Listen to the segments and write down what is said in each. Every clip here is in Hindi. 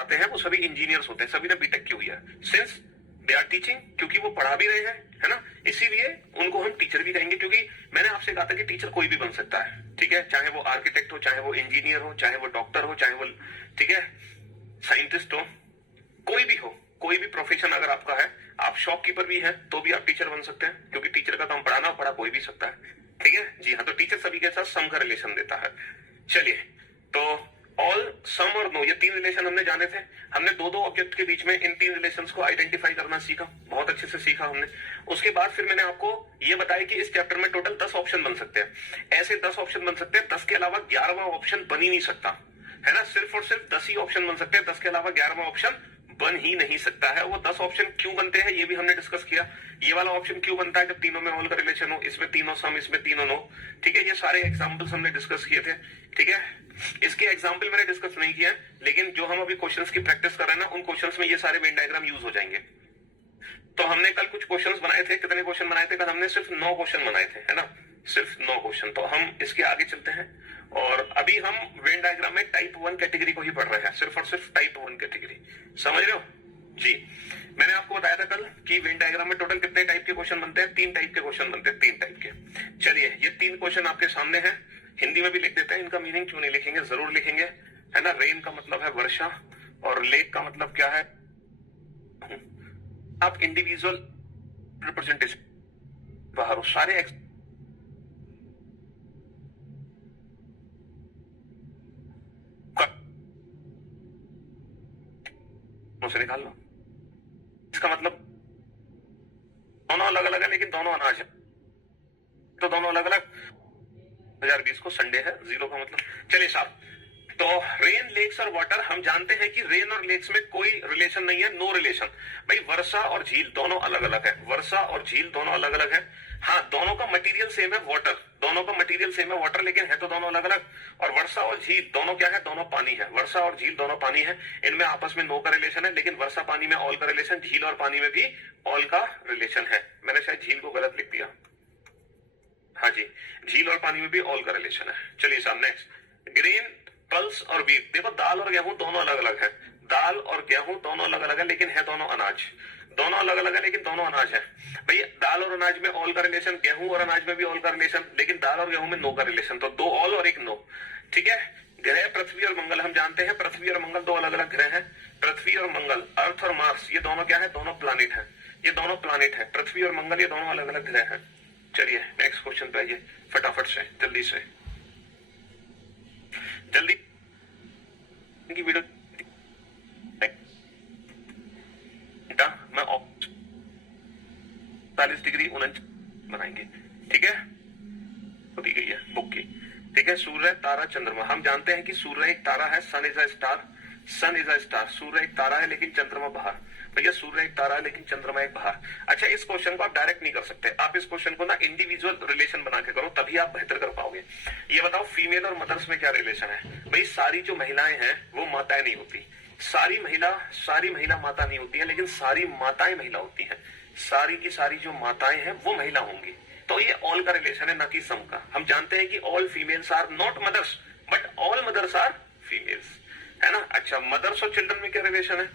पढ़ाते हैं वो सभी इंजीनियर्स होते हैं, सभी ने बीटेक की हुई है। सिंस दे आर टीचिंग, क्योंकि वो पढ़ा भी रहे हैं, है ना, इसीलिए उनको हम टीचर भी कहेंगे। क्योंकि मैंने आपसे कहा था कि टीचर कोई भी बन सकता है, ठीक है, चाहे वो आर्किटेक्ट हो, चाहे वो इंजीनियर हो, चाहे वो डॉक्टर हो, चाहे वो, ठीक है, साइंटिस्ट हो, कोई भी हो, कोई भी प्रोफेशन अगर आपका है, आप शॉपकीपर भी है तो भी आप टीचर बन सकते हैं, क्योंकि टीचर का काम पढ़ाना, पढ़ा कोई भी सकता है, ठीक है जी हाँ। तो टीचर सभी के साथ सम का रिलेशन देता है। चलिए, तो ऑल, सम और नो, ये तीन रिलेशन हमने जाने थे। हमने दो दो ऑब्जेक्ट के बीच में इन तीन रिलेशंस को आइडेंटिफाई करना सीखा, बहुत अच्छे से सीखा हमने। उसके बाद फिर मैंने आपको ये बताया कि इस चैप्टर में टोटल 10 ऑप्शन बन सकते हैं। ऐसे 10 ऑप्शन बन सकते हैं, 10 के अलावा 11वां ऑप्शन बन ही नहीं सकता, है ना। सिर्फ और सिर्फ 10 ही ऑप्शन बन सकते हैं, 10 के अलावा 11वां ऑप्शन बन ही नहीं सकता है। वो 10 ऑप्शन क्यों बनते हैं ये भी हमने डिस्कस किया। ये वाला ऑप्शन क्यों बनता है जब तीनों में ऑल का रिलेशन हो, इसमें तीनों सम, इसमें तीनों नो, ठीक है। ये सारे एग्जांपल्स हमने डिस्कस किए थे, ठीक है। इसके एग्जांपल मैंने डिस्कस नहीं किया, लेकिन जो हम अभी क्वेश्चंस की प्रैक्टिस कर रहे हैं ना, उन क्वेश्चंस में ये सारे वेन डायग्राम यूज हो जाएंगे। तो हमने कल कुछ क्वेश्चंस बनाए थे, कितने क्वेश्चन बनाए थे कल? हमने सिर्फ 9 क्वेश्चन बनाए थे, है ना, सिर्फ 9 क्वेश्चन। तो हम इसके आगे चलते हैं और अभी हम वेन डायग्राम में टाइप 1 कैटेगरी को ही पढ़ रहे हैं, सिर्फ और सिर्फ टाइप 1 कैटेगरी, समझ रहे हो जी। मैंने आपको बताया था कल कि वेन डायग्राम में टोटल कितने टाइप के क्वेश्चन बनते हैं? 3 टाइप के क्वेश्चन बनते हैं, 3 टाइप के। चलिए, ये 3 क्वेश्चन आपके सामने हैं, हिंदी में भी लिख देते हैं, इनका मीनिंग क्यों नहीं लिखेंगे, जरूर लिखेंगे, है ना। रेन का मतलब है वर्षा और लेक का मतलब क्या है? आप इंडिविजुअल रिप्रेजेंटेशन बाहर हो, सारे से निकाल लो। इसका मतलब दोनों अलग अलग है लेकिन दोनों अनाज है, तो दोनों अलग अलग। 2020 को संडे है, 0 का मतलब। चलिए साहब, तो रेन, लेक्स और वाटर, हम जानते हैं कि रेन और लेक्स में कोई रिलेशन नहीं है, नो रिलेशन। भाई वर्षा और झील दोनों अलग अलग है, वर्षा और झील दोनों अलग अलग है। हाँ, दोनों का मटेरियल सेम है, वाटर, दोनों का मटेरियल सेम है वाटर, लेकिन है तो दोनों अलग अलग। और वर्षा और झील दोनों क्या है? दोनों पानी है। वर्षा और झील दोनों पानी है, इनमें आपस में नो का रिलेशन है, लेकिन वर्षा पानी में ऑल का रिलेशन, झील और पानी में भी ऑल का रिलेशन है। मैंने शायद झील को गलत लिख दिया, हाँ जी, झील और पानी में भी ऑल का रिलेशन है। चलिए साहब, नेक्स्ट, ग्रेन, पल्स और व्हीट। देखो, दाल और गेहूं दोनों अलग अलग है, दाल और गेहूं दोनों अलग अलग है, लेकिन है दोनों अनाज। दोनों अलग अलग है लेकिन दोनों अनाज है। भैया दाल और अनाज में ऑल का रिलेशन, गेहूं और अनाज में भी ऑल का रिलेशन, लेकिन दाल और गेहूं में नो का रिलेशन। तो 2 ऑल और 1 नो, ठीक है। ग्रह पृथ्वी और मंगल, हम जानते हैं पृथ्वी और मंगल 2 अलग अलग ग्रह हैं। पृथ्वी और मंगल, अर्थ और मार्स, ये दोनों क्या है? दोनों प्लानिट है, ये दोनों प्लानिट है, पृथ्वी और मंगल, ये दोनों अलग अलग ग्रह हैं। चलिए नेक्स्ट क्वेश्चन पे आइए, फटाफट से, जल्दी से, जल्दी की वीडियो मैं 40 डिग्री 49 बनाएंगे, ठीक है, तो दी गई है बुक की, ठीक है। सूर्य, तारा, चंद्रमा, हम जानते हैं कि सूर्य एक तारा है, sun is a star, sun is a star. सूर्य एक तारा है लेकिन चंद्रमा बाहर। भैया सूर्य एक तारा है लेकिन चंद्रमा एक बाहर। अच्छा, इस क्वेश्चन को आप डायरेक्ट नहीं कर सकते, आप इस क्वेश्चन को ना इंडिविजुअल रिलेशन बना के करो, तभी आप बेहतर कर पाओगे। ये बताओ, फीमेल और मदर्स में क्या रिलेशन है? भाई सारी जो महिलाएं हैं वो माताएं नहीं होती, सारी महिला माता नहीं होती है, लेकिन सारी माताएं महिला होती हैं। सारी की सारी जो माताएं हैं वो महिला होंगी, तो ये ऑल का रिलेशन है, ना कि सम का। हम जानते हैं कि all females are not mothers, but all mothers are females, है ना। अच्छा, मदर्स और चिल्ड्रन में क्या रिलेशन है?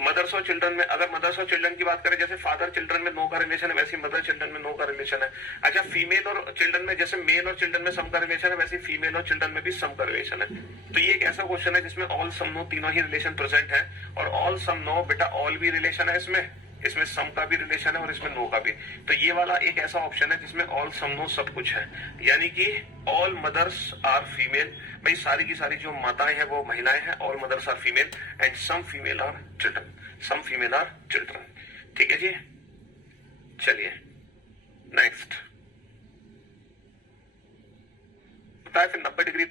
मदर्स और चिल्ड्रन में, अगर मदर्स और चिल्ड्रन की बात करें, जैसे फादर चिल्ड्रन में नो का रिलेशन है, वैसे मदर चिल्ड्रन में नो का रिलेशन है। अच्छा, फीमेल और चिल्ड्रन में, जैसे मेल और चिल्ड्रन में सम का रिलेशन है, वैसे फीमेल और चिल्ड्रन में भी सम का रिलेशन है। तो ये एक ऐसा क्वेश्चन है जिसमें ऑल सम नो तीनों ही रिलेशन प्रेजेंट है। और ऑल सम नो, बेटा ऑल भी रिलेशन है इसमें सम का भी रिलेशन है और इसमें नो का भी। तो ये वाला एक ऐसा ऑप्शन है जिसमें ऑल सम नो सब कुछ है, यानी कि ऑल मदर्स आर फीमेल। भाई सारी की सारी जो माताएं हैं वो महिलाएं हैं, all mothers are female and some female are children, some female are children, ठीक है जी। चलिए नेक्स्ट, बताए फिर 90 डिग्री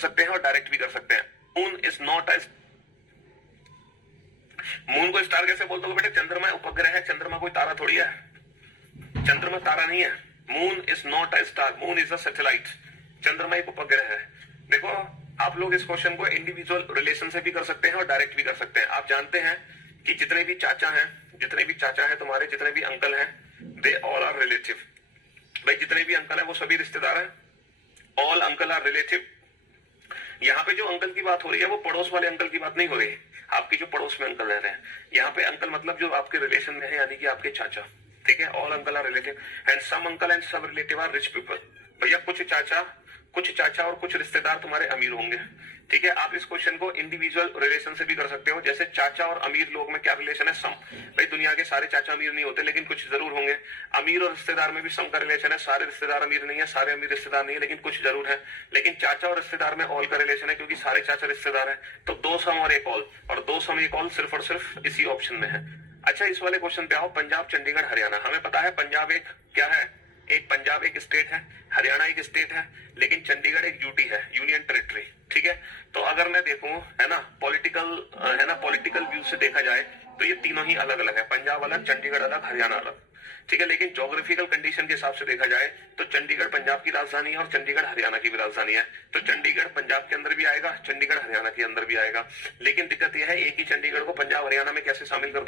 सकते हैं और डायरेक्ट भी कर सकते हैं। Moon is not edge, moon को स्टार कैसे बोलते हो बेटे? चंद्रमा उपग्रह है, चंद्रमा कोई तारा थोड़ी है, चंद्रमा तारा नहीं है। Moon is not a star, moon is a satellite, चंद्रमा एक उपग्रह है। देखो, आप लोग इस क्वेश्चन को इंडिविजुअल रिलेशन से भी कर सकते हैं और डायरेक्ट भी कर सकते हैं। आप जानते हैं कि जितने भी चाचा हैं तुम्हारे, जितने भी अंकल हैं, दे ऑल आर रिलेटिव। भाई जितने भी अंकल हैं वो सभी रिश्तेदार हैं, ऑल अंकल आर रिलेटिव। यहाँ पे जो अंकल की बात हो रही है वो पड़ोस वाले अंकल की बात नहीं हो रही है, आपकी जो पड़ोस में अंकल रह रहे हैं। यहाँ पे अंकल मतलब जो आपके रिलेशन में है, यानी कि आपके चाचा, ठीक है। All uncle are relative and some uncle and some relative are rich people. भैया कुछ चाचा और कुछ रिश्तेदार तुम्हारे अमीर होंगे, ठीक है। आप इस क्वेश्चन को इंडिविजुअल रिलेशन से भी कर सकते हो, जैसे चाचा और अमीर लोग में क्या रिलेशन है, सम। भाई दुनिया के सारे चाचा अमीर नहीं होते, लेकिन कुछ जरूर होंगे। अमीर और रिश्तेदार में भी सम का रिलेशन है, सारे रिश्तेदार अमीर नहीं है, सारे अमीर रिश्तेदार नहीं है, लेकिन कुछ जरूर है। लेकिन चाचा और रिश्तेदार में ऑल का रिलेशन है, क्योंकि सारे चाचा रिश्तेदार है। तो 2 सम और 1 ऑल, और 2 सम 1 ऑल सिर्फ और सिर्फ इसी ऑप्शन में है। अच्छा, इस वाले क्वेश्चन पे आओ। पंजाब, चंडीगढ़, हरियाणा। हमें पता है पंजाब एक क्या है, एक पंजाब एक स्टेट है, हरियाणा एक स्टेट है, लेकिन चंडीगढ़ एक यूटी है, यूनियन टेरिटरी, ठीक है। तो अगर मैं देखूं, है ना, पॉलिटिकल व्यू से देखा जाए तो ये तीनों ही अलग अलग है, पंजाब अलग, चंडीगढ़ अलग, हरियाणा अलग, ठीक है। लेकिन ज्योग्राफिकल कंडीशन के हिसाब से देखा जाए तो चंडीगढ़ पंजाब की राजधानी है और चंडीगढ़ हरियाणा की भी राजधानी है। तो चंडीगढ़ पंजाब के अंदर भी आएगा, चंडीगढ़ हरियाणा के अंदर भी आएगा। लेकिन दिक्कत यह है, एक ही चंडीगढ़ को पंजाब हरियाणा में कैसे शामिल कर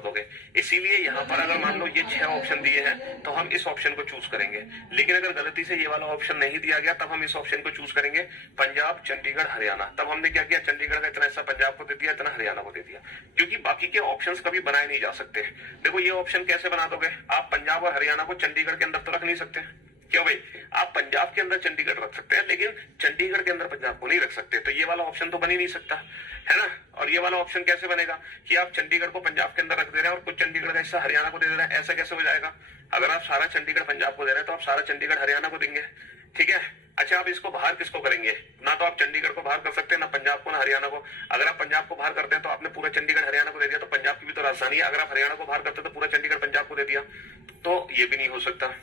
दोगे, इसीलिए यहाँ पर अगर मान लो ये 6 ऑप्शन दिए हैं तो हम इस ऑप्शन को चूज करेंगे। लेकिन अगर गलती से ये वाला ऑप्शन नहीं दिया गया तब हम इस ऑप्शन को चूज करेंगे, पंजाब, चंडीगढ़, हरियाणा। तब हमने क्या किया, चंडीगढ़ का इतना हिस्सा पंजाब को दे दिया, इतना हरियाणा को दे दिया, क्योंकि बाकी के ऑप्शंस कभी बनाए नहीं जा सकते। देखो ये ऑप्शन कैसे बना दोगे आप, पंजाब और हरियाणा को चंडीगढ़ के अंदर तो रख नहीं सकते। क्यों भाई, आप पंजाब के अंदर चंडीगढ़ रख सकते हैं, लेकिन चंडीगढ़ के अंदर पंजाब को नहीं रख सकते। तो ये वाला ऑप्शन तो बन ही नहीं सकता, है ना। और ये वाला ऑप्शन कैसे बनेगा कि आप चंडीगढ़ को पंजाब के अंदर रख दे रहे हैं और कुछ चंडीगढ़ का हिस्सा हरियाणा को दे दे रहे हैं, ऐसा कैसे हो जाएगा। अगर आप सारा चंडीगढ़ पंजाब को दे रहे हैं तो आप सारा चंडीगढ़ हरियाणा को देंगे, ठीक है। अच्छा, आप इसको बाहर किसको करेंगे, ना तो आप चंडीगढ़ को बाहर कर सकते हैं, ना पंजाब को, ना हरियाणा को। अगर आप पंजाब को बाहर करते हैं तो आपने पूरा चंडीगढ़ हरियाणा को दे दिया, तो पंजाब की भी तो राजधानी है। अगर आप हरियाणा को बाहर करते हैं तो पूरा चंडीगढ़ पंजाब को दे दिया, तो ये भी नहीं हो सकता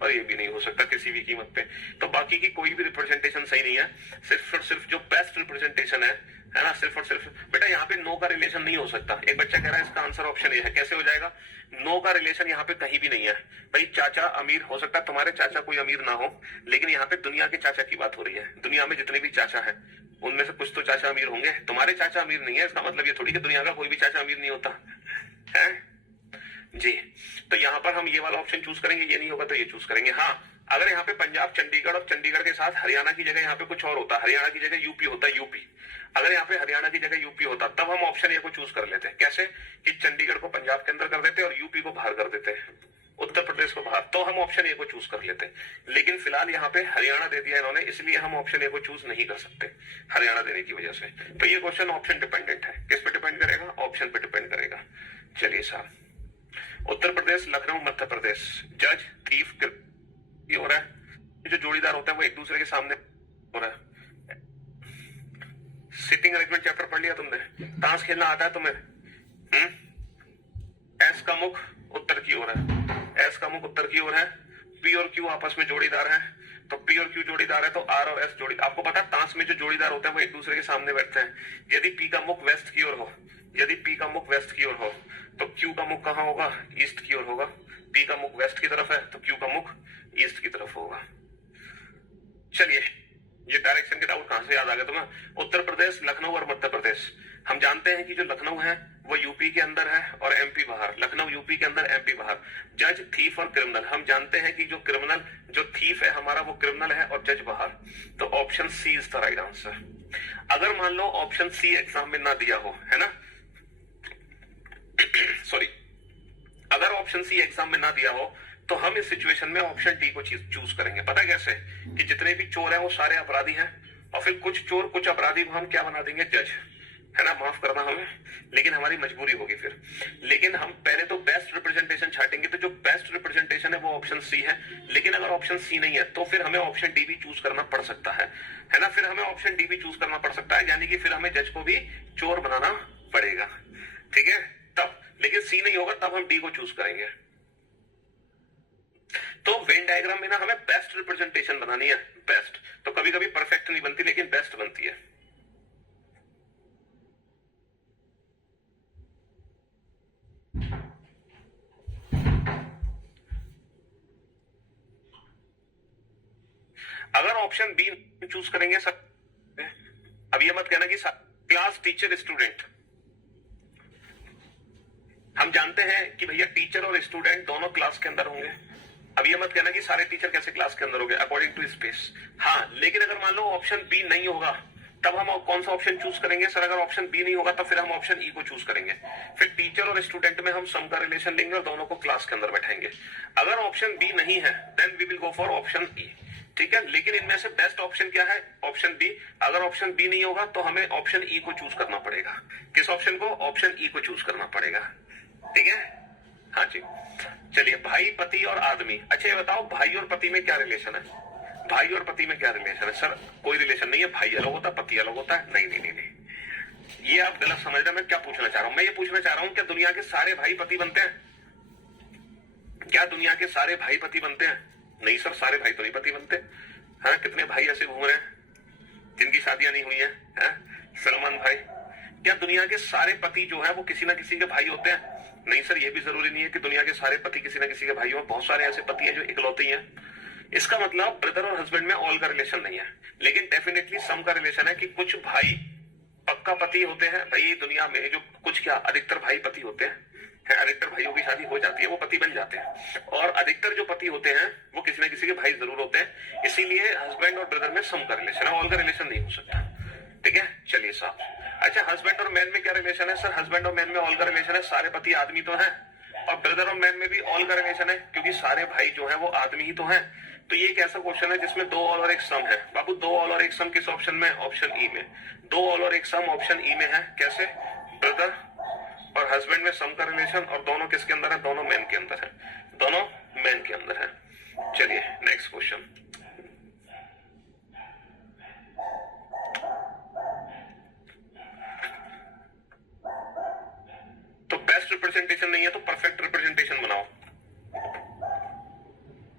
और ये भी नहीं हो सकता किसी भी कीमत पे। तो बाकी की कोई भी रिप्रेजेंटेशन सही नहीं है, सिर्फ और सिर्फ जो बेस्ट रिप्रेजेंटेशन है ना, सिर्फ और सिर्फ। बेटा यहाँ पे नो का रिलेशन नहीं हो सकता। एक बच्चा कह रहा है इसका आंसर ऑप्शन ए है, कैसे हो जाएगा, नो का रिलेशन यहाँ पे कहीं भी नहीं है। भाई चाचा अमीर हो सकता है, तुम्हारे चाचा कोई अमीर ना हो, लेकिन यहाँ पे दुनिया के चाचा की बात हो रही है। दुनिया में जितने भी चाचा है उनमें से कुछ तो चाचा अमीर होंगे, तुम्हारे चाचा अमीर नहीं है, इसका मतलब ये थोड़ी कि दुनिया का कोई भी चाचा अमीर नहीं होता है जी। तो यहाँ पर हम ये वाला ऑप्शन चूज करेंगे, ये नहीं होगा तो ये चूज करेंगे। हाँ, अगर यहाँ पे पंजाब, चंडीगढ़ और चंडीगढ़ के साथ हरियाणा की जगह यहाँ पे कुछ और होता, हरियाणा की जगह यूपी होता, यूपी, अगर यहाँ पे हरियाणा की जगह यूपी होता, तब हम ऑप्शन ए को चूज कर लेते। कैसे कि चंडीगढ़ को पंजाब के अंदर कर देते और यूपी को बाहर कर देते, उत्तर प्रदेश को बाहर, तो हम ऑप्शन ए को चूज कर लेते। लेकिन फिलहाल यहाँ पे हरियाणा दे दिया इन्होंने, इसलिए हम ऑप्शन ए को चूज नहीं कर सकते हरियाणा देने की वजह से। तो ये क्वेश्चन ऑप्शन डिपेंडेंट है। किस पे डिपेंड करेगा, ऑप्शन पे डिपेंड करेगा। चलिए साहब, उत्तर प्रदेश, लखनऊ, मध्य प्रदेश, जज, थीफ हो रहा है, जो जोड़ीदार होता है वो एक दूसरे के सामने हो रहा है। सिटिंग अरेंजमेंट चैप्टर पढ़ लिया तुमने, ताश खेलना आता है तुम्हें। एस का मुख उत्तर की ओर है, एस का मुख उत्तर की ओर है, पी और क्यू आपस में जोड़ीदार है, तो पी और क्यू जोड़ीदार है तो आर और एस जोड़ी। आपको पता है ताश में जो जोड़ीदार होते हैं वो एक दूसरे के सामने बैठते हैं। यदि पी का मुख वेस्ट की ओर हो, यदि पी का मुख वेस्ट की ओर हो तो क्यू का मुख कहाँ होगा, ईस्ट की ओर होगा। पी का मुख वेस्ट की तरफ है तो क्यू का मुख ईस्ट की तरफ होगा। चलिए, ये डायरेक्शन के डाउट कहां से याद आ गया तुम्हें। उत्तर प्रदेश, लखनऊ और मध्य प्रदेश। हम जानते हैं कि जो लखनऊ है वो यूपी के अंदर है और एमपी बाहर, लखनऊ यूपी के अंदर, एमपी बाहर। जज, थीफ और क्रिमिनल, हम जानते हैं कि जो क्रिमिनल, जो थीफ है हमारा वो क्रिमिनल है और जज बाहर। तो option C is the right answer. अगर मान लो ऑप्शन सी एग्जाम में ना दिया हो, है ना, सॉरी, अगर ऑप्शन सी एग्जाम में ना दिया हो तो हम इस सिचुएशन में ऑप्शन डी को चूज करेंगे। पता कैसे, कि जितने भी चोर हैं वो सारे अपराधी हैं और फिर कुछ चोर कुछ अपराधी को हम क्या बना देंगे, जज, है ना। माफ करना हमें, लेकिन हमारी मजबूरी होगी फिर। लेकिन हम पहले तो बेस्ट रिप्रेजेंटेशन छाटेंगे, तो जो बेस्ट रिप्रेजेंटेशन है वो ऑप्शन सी है। लेकिन अगर ऑप्शन सी नहीं है तो फिर हमें ऑप्शन डी भी चूज करना पड़ सकता है ना। फिर हमें ऑप्शन डी भी चूज करना पड़ सकता है, यानी कि फिर हमें जज को भी चोर बनाना पड़ेगा, ठीक है। तब, लेकिन सी नहीं होगा तब हम डी को चूज करेंगे। तो वेन डायग्राम में ना हमें बेस्ट रिप्रेजेंटेशन बनानी है, बेस्ट। तो कभी कभी परफेक्ट नहीं बनती लेकिन बेस्ट बनती है। अगर ऑप्शन बी चूज करेंगे सब, अब ये मत कहना कि क्लास टीचर स्टूडेंट। हम जानते हैं कि भैया टीचर और स्टूडेंट दोनों क्लास के अंदर होंगे। अब ये मत कहना कि सारे टीचर कैसे क्लास के अंदर हो गए, अकॉर्डिंग टू स्पेस। हाँ, लेकिन अगर मान लो ऑप्शन बी नहीं होगा, तब हम कौन सा ऑप्शन चूज करेंगे? सर अगर ऑप्शन बी नहीं होगा, तब फिर हम ऑप्शन ई को चूज करेंगे। फिर टीचर और स्टूडेंट में हम सम का रिलेशन लेंगे और दोनों को क्लास के अंदर बैठाएंगे। अगर ऑप्शन बी नहीं है, then we will go for option E. ठीक है, लेकिन इनमें से बेस्ट ऑप्शन क्या है? Option B. अगर ऑप्शन बी नहीं होगा तो हमें ऑप्शन ई को चूज करना पड़ेगा। किस ऑप्शन को? ऑप्शन ई को चूज करना पड़ेगा। ठीक है, हाँ जी। चलिए, भाई, पति और आदमी। अच्छा ये बताओ, भाई और पति में क्या रिलेशन है? भाई और पति में क्या रिलेशन है? सर कोई रिलेशन नहीं है, भाई अलग होता है, पति अलग होता है। नहीं नहीं नहीं नहीं, ये आप गलत समझ रहे हैं। मैं क्या पूछना चाह रहा हूं? मैं ये पूछना चाह रहा हूं, क्या दुनिया के सारे भाई पति बनते हैं? क्या दुनिया के सारे भाई पति बनते हैं? नहीं सर, सारे भाई तो नहीं पति बनते। हाँ, कितने भाई ऐसे घूम रहे हैं जिनकी शादियां नहीं हुई है? सलमान भाई। क्या दुनिया के सारे पति जो है वो किसी ना किसी के भाई होते हैं? नहीं सर, ये भी जरूरी नहीं है कि दुनिया के सारे पति किसी ना किसी के भाई हो। बहुत सारे ऐसे पति हैं जो इकलौते ही हैं। इसका मतलब ब्रदर और हस्बैंड में ऑल का रिलेशन नहीं है, लेकिन डेफिनेटली सम का रिलेशन है कि कुछ भाई पक्का पति होते हैं। भाई दुनिया में जो कुछ क्या अधिकतर भाई पति होते हैं, अधिकतर भाइयों की शादी हो जाती है, वो पति बन जाते हैं। और अधिकतर जो पति होते हैं वो किसी न किसी के भाई जरूर होते हैं। इसीलिए हस्बैंड और ब्रदर में सम का रिलेशन है, ऑल का रिलेशन नहीं हो सकता। ठीक है, चलिए साहब। अच्छा, हस्बैंड और मैन में क्या रिलेशन है? सर हस्बैंड और मैन में ऑल का रिलेशन है, सारे पति आदमी तो है। और ब्रदर और मैन में भी ऑल का रिलेशन है, क्योंकि सारे भाई जो है वो आदमी ही तो है। तो ये एक ऐसा क्वेश्चन है जिसमें दो ऑल और एक सम है। बाबू, दो ऑल और एक सम किस ऑप्शन में? ऑप्शन ई में। दो ऑल और एक सम ऑप्शन ई में है। कैसे? ब्रदर और हस्बैंड में सम का रिलेशन, और दोनों किसके अंदर है? दोनों मैन के अंदर है, दोनों मैन के अंदर है। चलिए नेक्स्ट क्वेश्चन। तो बेस्ट रिप्रेजेंटेशन नहीं है तो परफेक्ट रिप्रेजेंटेशन बनाओ।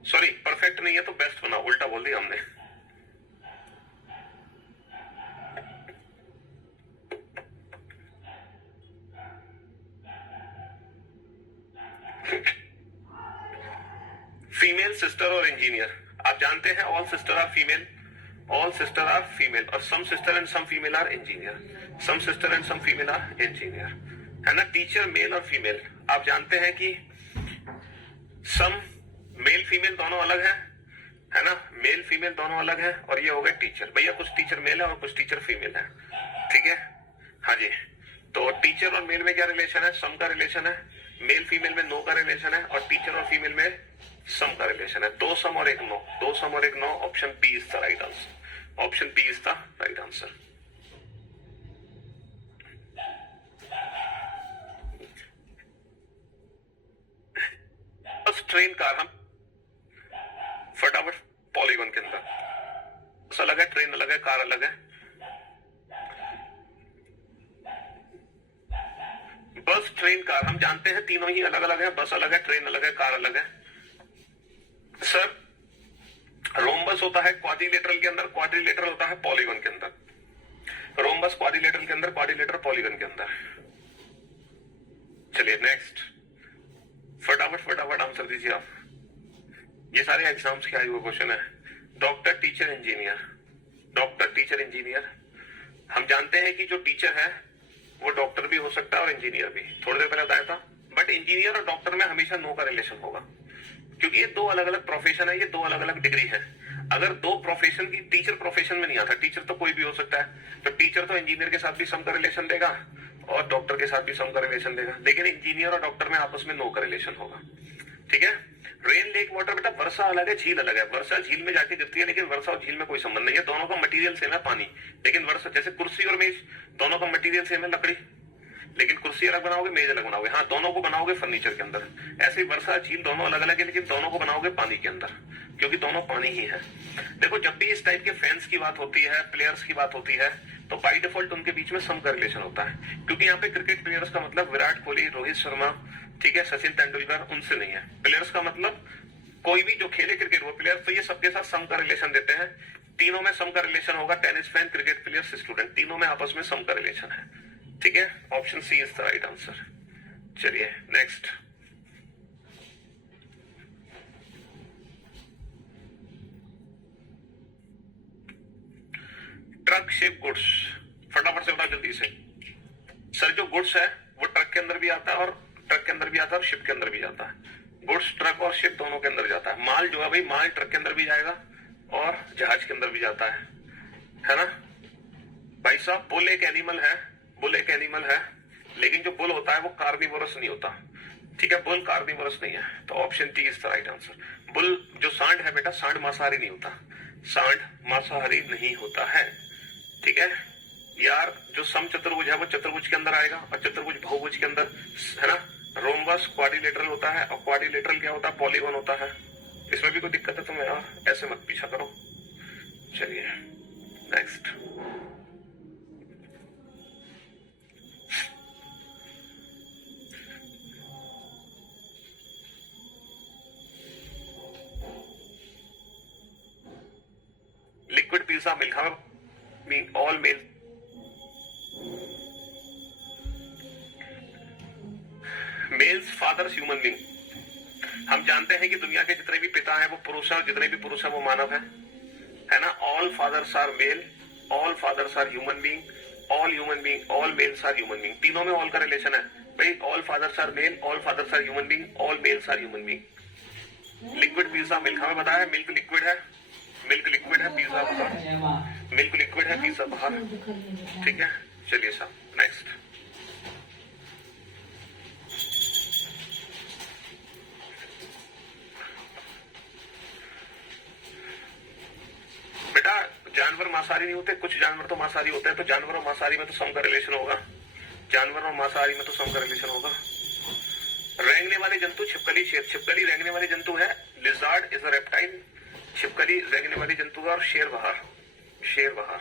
सॉरी, परफेक्ट नहीं है तो बेस्ट बनाओ, उल्टा बोल दिया हमने। फीमेल, सिस्टर और इंजीनियर। आप जानते हैं all sister are female, all sister are female, और some sister and some female are engineer, some sister and some female are engineer, है ना। टीचर मेल और फीमेल, आप जानते हैं कि सम मेल फीमेल दोनों अलग है ना, मेल फीमेल दोनों अलग है। और ये हो गए टीचर। भैया कुछ टीचर मेल है और कुछ टीचर फीमेल है। ठीक है, हाँ जी। तो टीचर और मेल में क्या रिलेशन है? सम का रिलेशन है। मेल फीमेल में नो का रिलेशन है, और टीचर और फीमेल में सम का रिलेशन है। दो सम और एक नो, दो सम और एक no. Option B is the right answer, option B is the right answer. Bus train car, हम फटाफट पॉलीगॉन के अंदर, बस अलग है, ट्रेन अलग है, कार अलग है। बस, ट्रेन, कार, हम जानते हैं तीनों ही अलग अलग है। बस अलग है, ट्रेन अलग है, कार अलग है। सर रोम्बस होता है क्वाड्रिलेटरल के अंदर, क्वाड्रिलेटरल होता है पॉलीगॉन के अंदर। रोम्बस क्वाड्रिलेटरल के अंदर, क्वाड्रिलेटर पॉलीगॉन के अंदर। चलिए नेक्स्ट, फटाफट फटाफट आंसर दीजिए आप। ये सारे एग्जाम्स के आए हुए क्वेश्चन है। Doctor, teacher, engineer. Doctor, teacher, engineer. हम जानते हैं कि जो टीचर है वो डॉक्टर भी हो सकता है और इंजीनियर भी, थोड़ी देर पहले बताया था। बट इंजीनियर और डॉक्टर में हमेशा नो का रिलेशन होगा, क्योंकि ये दो अलग अलग प्रोफेशन है, ये दो अलग अलग डिग्री है। अगर दो प्रोफेशन की, टीचर प्रोफेशन में नहीं आता, टीचर तो कोई भी हो सकता है, तो टीचर तो इंजीनियर के साथ भी सम का रिलेशन देगा और डॉक्टर के साथ भी सम का रिलेशन देगा। लेकिन इंजीनियर और डॉक्टर में आपस में नो का रिलेशन होगा। ठीक है। रेन, लेक, वाटर, बेटा वर्षा अलग है, झील अलग है। वर्षा झील में जाके गिरती है, लेकिन वर्षा और झील में कोई संबंध नहीं है। दोनों का मटेरियल सेम है, पानी। लेकिन वर्षा, जैसे कुर्सी और मेज, दोनों का मटेरियल सेम है, लकड़ी, लेकिन कुर्सी अलग बनाओगे, मेज अलग बनाओगे। हाँ, दोनों को बनाओगे फर्नीचर के अंदर। ऐसे वर्षा, झील दोनों अलग अलग है, लेकिन दोनों को बनाओगे पानी के अंदर, क्योंकि दोनों पानी ही है। देखो, जब भी इस टाइप के फैंस की बात होती है, प्लेयर्स की बात होती है, तो बाय डिफॉल्ट उनके बीच में सम का रिलेशन होता है, क्योंकि यहाँ पे क्रिकेट प्लेयर्स का मतलब विराट कोहली, रोहित शर्मा, ठीक है, सचिन तेंदुलकर, उनसे नहीं है। प्लेयर्स का मतलब कोई भी जो खेले क्रिकेट, वो प्लेयर्स, तो ये सबके साथ सम का रिलेशन देते हैं। तीनों में सम का रिलेशन होगा। Tennis fan, cricket players, student, तीनों में आपस में सम का रिलेशन है। ठीक है, option C is the right answer. चलिए नेक्स्ट, ट्रक, शिप, गुड्स। फटाफट से बताओ जल्दी से। सर जो गुड्स है वो ट्रक के अंदर भी आता है, और ट्रक के अंदर भी आता है, और शिप के अंदर भी जाता है। गुड्स ट्रक और शिप दोनों के अंदर जाता है। माल जो है भाई, माल ट्रक के अंदर भी जाएगा और जहाज के अंदर भी जाता है ना भाई साहब। बुल एक एनिमल है, बुल एक एनिमल है, लेकिन जो बुल होता है वो कार्निवोरस नहीं होता, ठीक है, बुल कार्निवोरस नहीं है। तो option T is the right answer. Bull जो सांड है बेटा, सांड मांसाहारी नहीं होता, सांड मांसाहारी नहीं होता है, ठीक है यार। जो सम चतुर्भुज है वो चतुर्भुज के अंदर आएगा और चतुर्भुज बहुभुज के अंदर, है ना। रोम्बस क्वाड्रिलेटरल होता है और क्वाड्रिलेटरल क्या होता है, पॉलीगॉन होता है। इसमें भी कोई दिक्कत है तुम्हें यार, ऐसे मत पीछा करो। चलिए next. Liquid pizza milk, mean all male males fathers human being. हम जानते हैं कि दुनिया के जितने भी पिता हैं वो पुरुष हैं और जितने भी पुरुष हैं वो मानव है ना। All fathers are male, all fathers are human being, all human being, all males are human being. तीनों में ऑल का रिलेशन है भाई। All fathers are male, all fathers are human being, all males are human being. Liquid pizza milk, हमें बताया मिल्क लिक्विड है, मिल्क लिक्विड है, पिज्जा बाहर, मिल्क लिक्विड है, पिज्जा बाहर, ठीक है। चलिए साहब नेक्स्ट। बेटा जानवर मांसाहारी नहीं होते, कुछ जानवर तो मांसाहारी होते हैं, तो जानवर और मांसाहारी में तो सम का रिलेशन होगा, जानवर और मांसाहारी में तो सम का रिलेशन होगा। रेंगने वाले जंतु छिपकली शेर, छिपकली रेंगने वाली जंतु है, लिजार्ड इज अ रेप्टाइल, छिपकली रेंगने वाली जंतु है और शेर बाहर, शेर बाहर,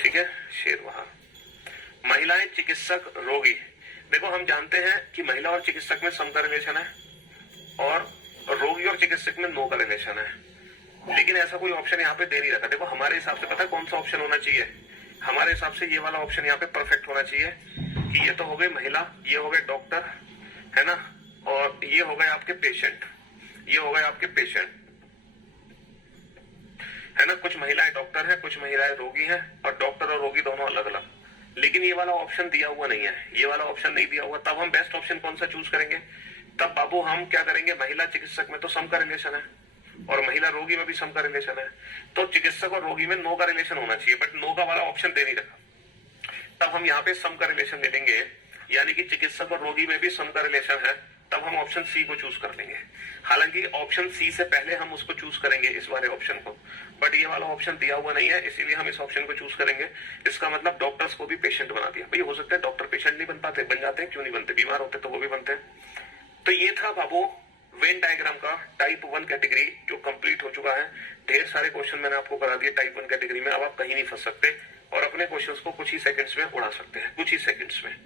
ठीक है, शेर बाहर। महिलाएं, चिकित्सक, रोगी। देखो हम जानते हैं कि महिला और चिकित्सक में सम का रिलेशन है और रोगी और चिकित्सक में नो का रिलेशन है, लेकिन ऐसा कोई ऑप्शन यहाँ पे दे नहीं रखा। देखो हमारे हिसाब से पता है कौन सा ऑप्शन होना चाहिए, हमारे हिसाब से ये वाला ऑप्शन यहाँ पे परफेक्ट होना चाहिए कि ये तो हो गई महिला, ये हो गए डॉक्टर, है ना, और ये हो गए आपके पेशेंट, ये हो गए आपके पेशेंट, है ना। कुछ महिलाएं डॉक्टर है, कुछ महिलाएं रोगी हैं और डॉक्टर और रोगी दोनों अलग अलग, लेकिन ये वाला ऑप्शन दिया हुआ नहीं है, ये वाला ऑप्शन नहीं दिया हुआ। तब हम बेस्ट ऑप्शन कौन सा चूज करेंगे, तब बाबू हम क्या करेंगे, महिला चिकित्सक में तो सम का रिलेशन है और महिला रोगी में भी सम का रिलेशन है, तो चिकित्सक और रोगी में नो का रिलेशन होना चाहिए, बट नो का वाला ऑप्शन दे नहीं रखा। तब हम यहाँ पे सम का रिलेशन ले लेंगे, यानी कि चिकित्सक और रोगी में भी सम का रिलेशन है, तब हम ऑप्शन सी को चूज कर लेंगे। हालांकि ऑप्शन सी से पहले हम उसको चूज करेंगे, इस वाले ऑप्शन को, बट ये वाला ऑप्शन दिया हुआ नहीं है, इसीलिए हम इस ऑप्शन को चूज करेंगे। इसका मतलब डॉक्टर्स को भी पेशेंट बना दिया। भाई हो सकता है डॉक्टर पेशेंट नहीं बन पाते, बन जाते हैं, क्यों नहीं बनते, बीमार होते तो वो भी बनते हैं। तो ये था बाबू वेन डायग्राम का टाइप 1 कैटेगरी जो कंप्लीट हो चुका है। ढेर सारे क्वेश्चन मैंने आपको करा दिए टाइप 1 कैटेगरी में। अब आप कहीं नहीं फंस सकते और अपने क्वेश्चंस को कुछ ही सेकंड्स में उड़ा सकते हैं, कुछ ही सेकंड्स में।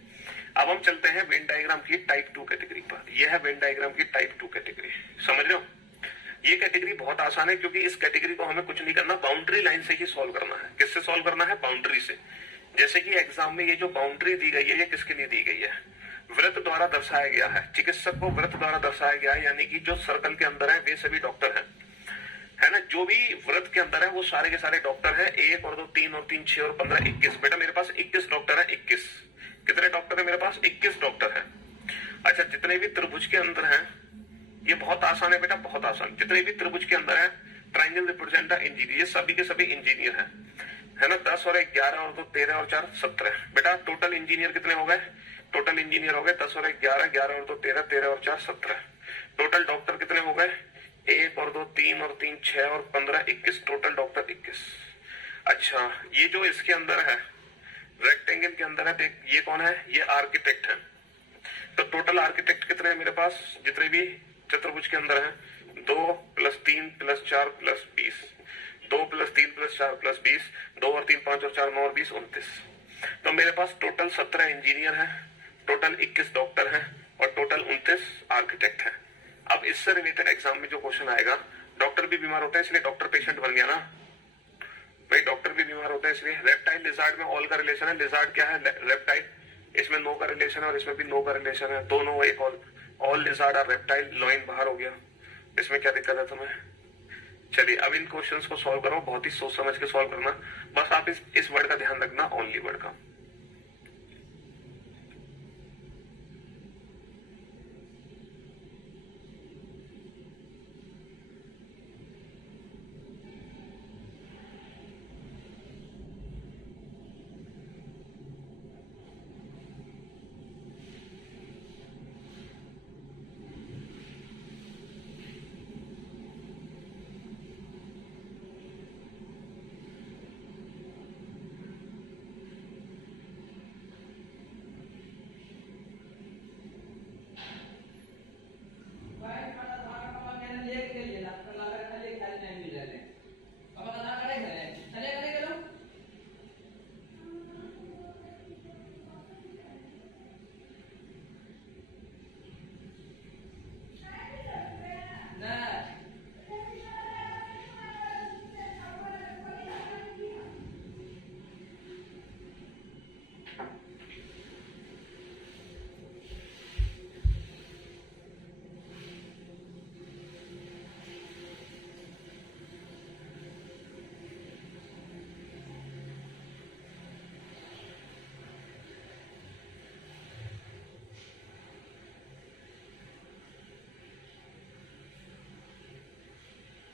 अब हम चलते हैं वेन डायग्राम की टाइप 2 कैटेगरी पर। यह है वेन डायग्राम की टाइप 2 कैटेगरी, समझ रहे हो। ये कैटेगरी बहुत आसान है क्योंकि इस कैटेगरी को हमें कुछ नहीं करना, बाउंड्री लाइन से ही सॉल्व करना है। किससे सॉल्व करना है, बाउंड्री से। जैसे कि एग्जाम में ये जो बाउंड्री दी गई है ये किसके लिए दी गई है, वृत्त द्वारा दर्शाया गया है, चिकित्सक को वृत्त द्वारा दर्शाया गया है, यानी कि जो सर्कल के अंदर है वे सभी डॉक्टर हैं, है ना। जो भी वृत्त के अंदर है वो सारे के सारे डॉक्टर हैं। 1 और 2 3 और 3 6 और 15 21। बेटा मेरे पास 21 डॉक्टर है, 21। कितने डॉक्टर है मेरे पास, 21 डॉक्टर है। अच्छा जितने भी त्रिभुज के अंदर हैं, ये बहुत आसान है बेटा, बहुत आसान। जितने भी त्रिभुज के अंदर है, ट्राइंगल रिप्रेजेंट इंजीनियर, ये सभी के सभी इंजीनियर है ना। 10 और 1 11 और 2 13 और 4 17। बेटा टोटल इंजीनियर कितने हो गए, टोटल इंजीनियर हो गए 10 और 1 11, 11 और 2 13, 13 और 4 17। टोटल डॉक्टर कितने हो गए, 1 और 2 3 और 3 6 और 15 21। Total doctor 21। अच्छा ये जो इसके अंदर है रेक्टेंगल के अंदर है, देख ये कौन है, ये आर्किटेक्ट है। तो टोटल आर्किटेक्ट कितने हैं मेरे पास, जितने भी चतुर्भुज के अंदर है, 2 + 3 + 4 + 20, 2 + 3 + 4 + 20, 2 और 3 5 और 4 9 और 20 29। तो मेरे पास टोटल 17 इंजीनियर है, टोटल 21 डॉक्टर है और टोटल 29 आर्किटेक्ट है। अब इससे रिलेटेड एग्जाम में जो क्वेश्चन आएगा, डॉक्टर भी बीमार होते हैं इसलिए डॉक्टर पेशेंट बन गया ना भाई, डॉक्टर भी बीमार होते हैं इसलिए। रेप्टाइल लिजार्ड में ऑल का रिलेशन है, लिजार्ड क्या है, रेप्टाइल, इसमें नो का रिलेशन है और इसमें भी नो का रिलेशन है, दोनों एक ऑल लिजार्ड और रेप्टाइल। लाइन बाहर हो गया, इसमें क्या दिक्कत है तुम्हें। चलिए अब इन क्वेश्चंस को सॉल्व करो, बहुत ही सोच समझ के सॉल्व करना, बस आप इस वर्ड का ध्यान रखना, ओनली वर्ड का।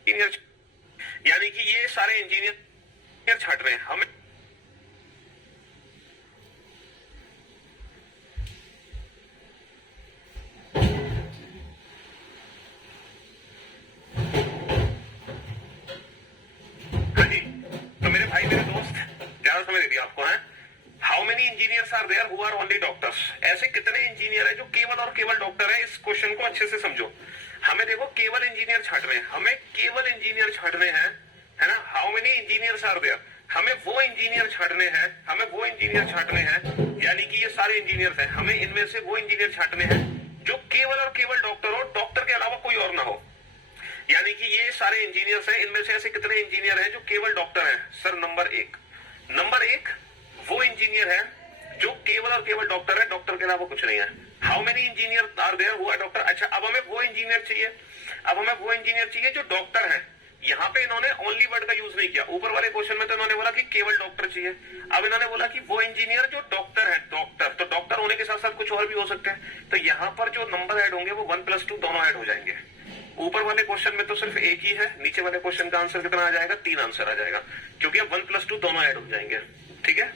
इंजीनियर, यानी कि ये सारे इंजीनियर छाट रहे हैं हमें। हाँ जी, तो मेरे भाई मेरे दोस्त ज्यादा समय दे दिया आपको है। How many engineers are there who are only doctors? ऐसे कितने इंजीनियर है जो केवल और केवल डॉक्टर है? इस क्वेश्चन को अच्छे से समझो। हमें देखो केवल इंजीनियर छाट रहे हैं, हमें केवल इंजीनियर छाटने हैं, है ना। How many engineers are there, हमें वो इंजीनियर छाटने हैं, हमें वो इंजीनियर छाटने हैं, यानी कि ये सारे इंजीनियर्स हैं, हमें इनमें से वो इंजीनियर छाटने हैं जो केवल और केवल डॉक्टर हो, डॉक्टर के अलावा कोई और ना हो। यानी कि ये सारे इंजीनियर्स हैं, इनमें से ऐसे कितने इंजीनियर हैं जो केवल डॉक्टर हैं? सर नंबर एक वो इंजीनियर है जो केवल और केवल डॉक्टर है, डॉक्टर के अलावा कुछ नहीं है। How many engineer are there who are doctor? अच्छा, अब हमें वो इंजीनियर चाहिए, अब हमें वो इंजीनियर चाहिए जो डॉक्टर है। यहाँ पे इन्होंने ओनली वर्ड का यूज नहीं किया। ऊपर वाले क्वेश्चन में तो इन्होंने बोला कि केवल डॉक्टर चाहिए, अब इन्होंने बोला कि वो इंजीनियर जो डॉक्टर है। डॉक्टर तो डॉक्टर होने के साथ साथ कुछ और भी हो सकते हैं, तो यहाँ पर जो नंबर ऐड होंगे वो 1+2 दोनों ऐड हो जाएंगे। ऊपर वाले क्वेश्चन में तो सिर्फ एक ही है, नीचे वाले क्वेश्चन का आंसर कितना आ जाएगा? 3 आंसर आ जाएगा, क्योंकि अब 1+2 दोनों ऐड हो जाएंगे। ठीक है।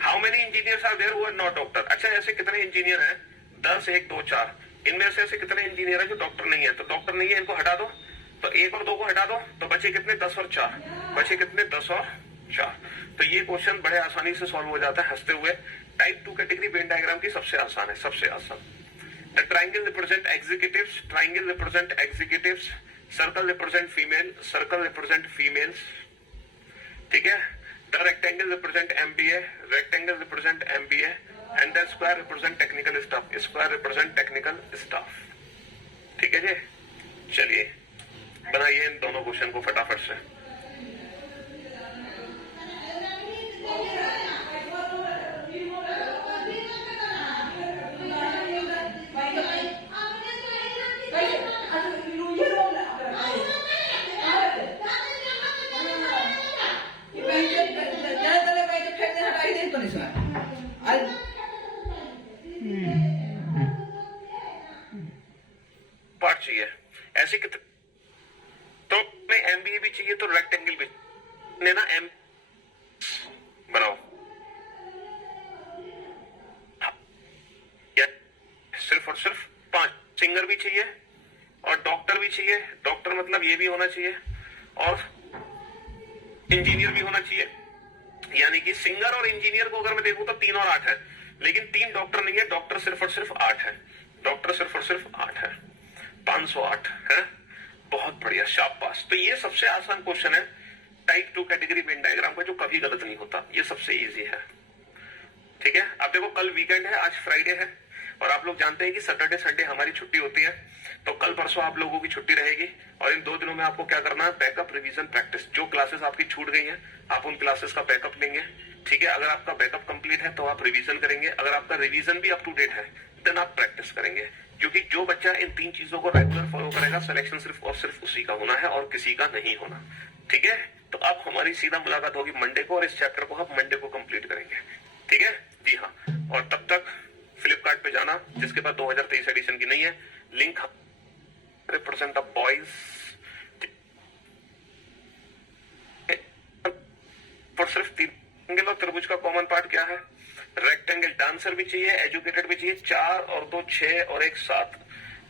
How many engineers are there who are not doctor? अच्छा, ऐसे कितने इंजीनियर हैं? 10, 1, 2, 4। इनमें से ऐसे कितने इंजीनियर है जो डॉक्टर नहीं है? तो डॉक्टर नहीं है, इनको हटा दो, तो 1 और 2 को हटा दो, तो बचे कितने? 10 और 4। बचे कितने? 10 और 4। तो ये क्वेश्चन बड़े आसानी से सॉल्व हो जाता है हंसते हुए। टाइप 2 कैटेगरी वेन डायग्राम की सबसे आसान है, सबसे आसान। The triangle represent executives, triangle represent executives, circle represent female, circle represent females, ठीक है। The rectangle represent MBA, rectangle represent MBA, and the square represent technical staff, square represent technical staff, ठीक है जी। चलिए बनाइए इन दोनों क्वेश्चन को फटाफट से। पार्ट चाहिए ऐसे कितने, तो मैं एमबीए भी चाहिए तो रेक्टेंगल भी ने ना एम बनाओ। या सिर्फ और सिर्फ 5 सिंगर भी चाहिए और डॉक्टर भी चाहिए। डॉक्टर मतलब ये भी होना चाहिए और इंजीनियर भी होना चाहिए, यानी कि सिंगर और इंजीनियर को अगर मैं देखूं तो 3 और 8 है, लेकिन 3 डॉक्टर नहीं है, डॉक्टर सिर्फ और सिर्फ 8 है, डॉक्टर सिर्फ और सिर्फ 8 है, 508 है। बहुत बढ़िया, शाबाश। तो ये सबसे आसान क्वेश्चन है टाइप 2 कैटेगरी वेन डायग्राम का, जो कभी गलत नहीं होता, ये सबसे इजी है। ठीक है। अब देखो कल वीकेंड है, आज फ्राइडे है, और आप लोग जानते हैं कि सैटरडे संडे हमारी छुट्टी होती है, तो कल परसों आप लोगों की छुट्टी रहेगी, और इन 2 दिनों में आपको क्या करना है? Backup, revision, practice. जो क्लासेस आपकी छूट गई हैं आप उन क्लासेस का बैकअप लेंगे। ठीक है। अगर आपका बैकअप कंप्लीट है तो आप रिवीजन करेंगे, अगर आपका रिवीजन भी अप टू डेट है देन आप प्रैक्टिस करेंगे, क्योंकि जो बच्चा इन 3 चीजों को रेगुलर फॉलो करेगा, सिलेक्शन सिर्फ और सिर्फ उसी का होना है और किसी का नहीं होना। ठीक है। तो अब हमारी सीधा मुलाकात होगी मंडे को, और इस चैप्टर को हम मंडे को कंप्लीट करेंगे। ठीक है जी हाँ। और तब तक फ्लिपकार्ट पे जाना, जिसके पास 2023 एडिशन की नहीं है, लिंक रिप्रेजेंट ऑफ बॉयज पर सिर्फ 3 और त्रिभुज का कॉमन पार्ट क्या है? रेक्टेंगल। डांसर भी चाहिए, एजुकेटेड भी चाहिए, 4 और 2 6 और 1 7।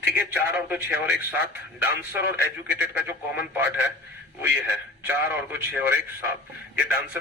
ठीक है। 4 और 2 6 और 1 7। डांसर और एजुकेटेड का जो कॉमन पार्ट है वो ये है, 4 और 2 6 और 1 7। ये डांसर